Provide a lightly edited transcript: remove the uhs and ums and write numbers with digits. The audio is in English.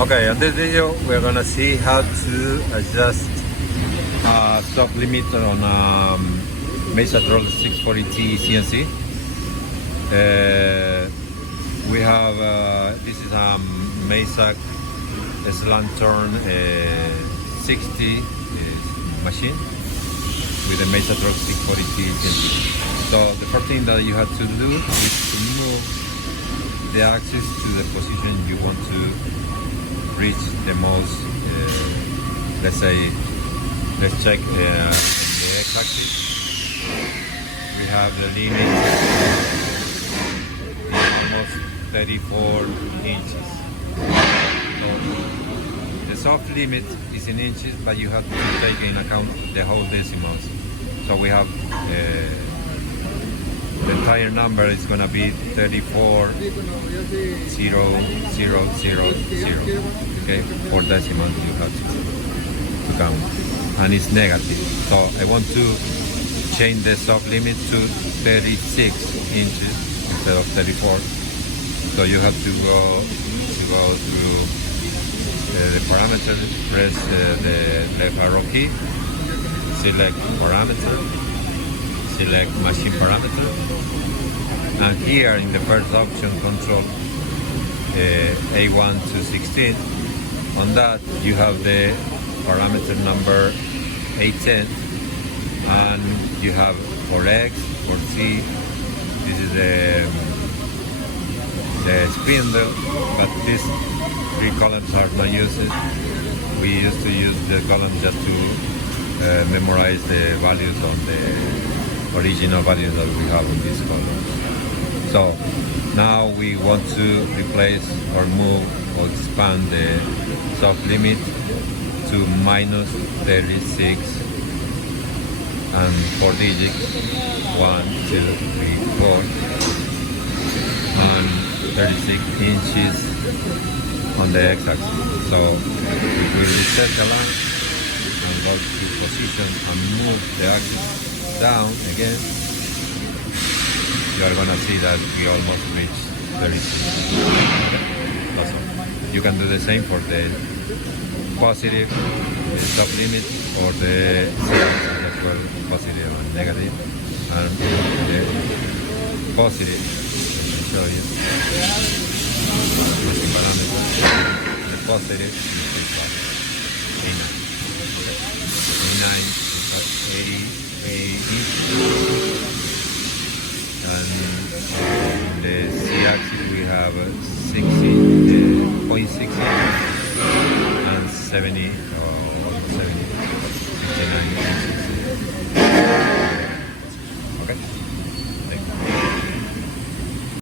Okay, in this video we're gonna see how to adjust stop limit on M640T CNC. We have this is a Mesa slant turn 60 machine with a Mesa 640T CNC. So the first thing that you have to do is to move the axis to the position you want to reach the most. Let's check the x-axis. We have the limit almost 34 inches. So the soft limit is in inches, but you have to take in account the whole decimals. So we have the entire number is going to be 34,0,0,0. Okay, 4 decimals you have to count, and it's negative. So I want to change the soft limit to 36 inches instead of 34. So you have to go through the parameters, press the left arrow key, select parameter, select machine parameter, and here in the first option, control A1 to 16. On that you have the parameter number A10, and you have for X, for Z, this is the spindle, but these 3 columns are not used. We used to use the columns just to memorize the values on the original values that we have in this column. So now we want to replace or move or expand the soft limit to minus 36 and 4 digits, 1, 2, 3, 4, and 36 inches on the x-axis. So if we reset the line and go to position and move the axis down again, you are going to see that we almost reached 36. That's all. You can do the same for the positive stop limit or the z-axis as well, positive and negative. And the positive, let me show you, machine parameter, the positive is A9. A9 is 83 inches. And on the z-axis we have 60.6 and 70 or 70, 69.